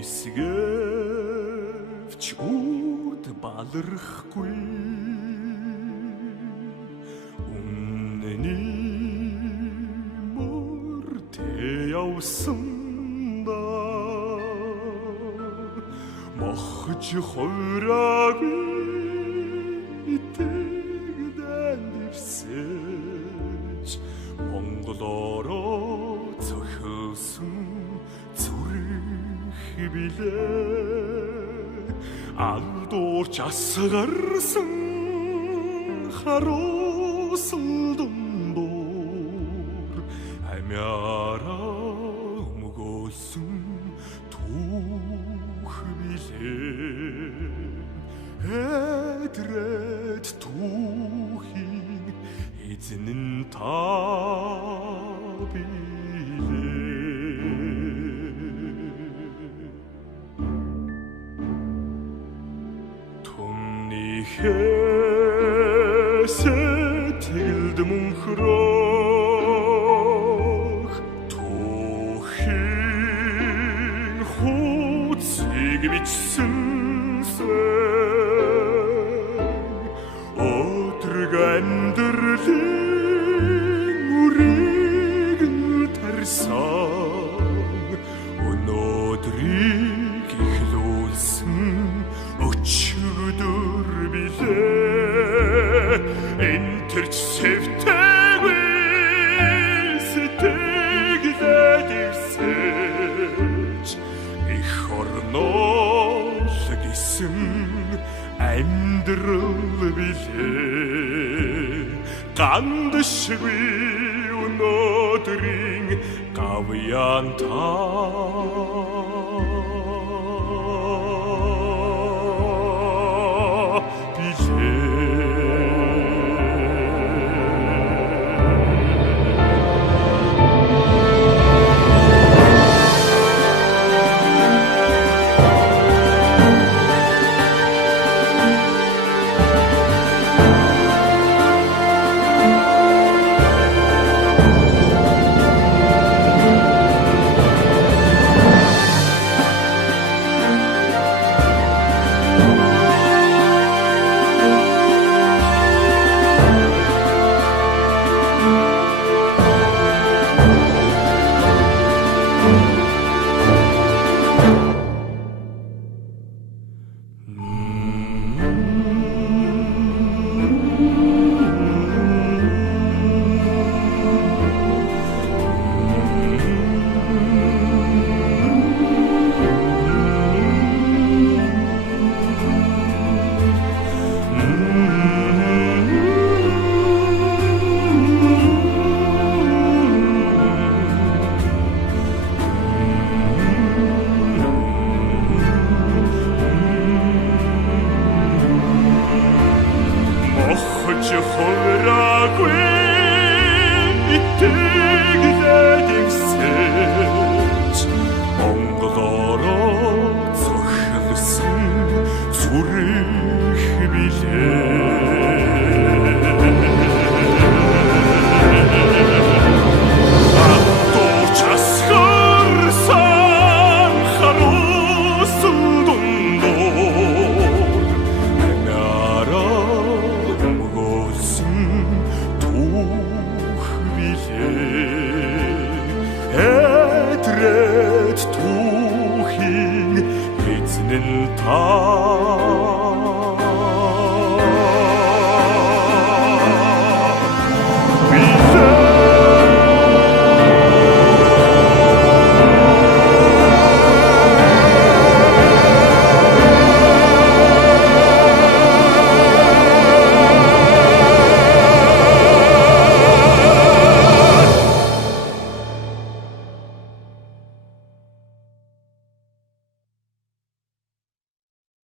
Эсгэвч үрд балархгүй үнэний мөртэ явсанда мохж хойраагүй итгэдэн дэвсэж Монголороо цохилсон зүрх билээ алдуурч асгарсан харуусал дундуур амиараа өмгөөсөн түүх билээ эдрээд түүхийн эзэн нь та Хэсэтгэлд мөнхрөх түүхийн хуудсыг бичсэн өдрөг амьдралын үрийг тарсан өнөөдрийг эхлүүлсэн өчигдөр Энтерч сэвтэгүй сэтгэлээ дэвсэж их орнол гэсэн амьдрал билээ гандшгүй өнөөдрийн гавьяан та Эдрээд түүхийн эзэн нь та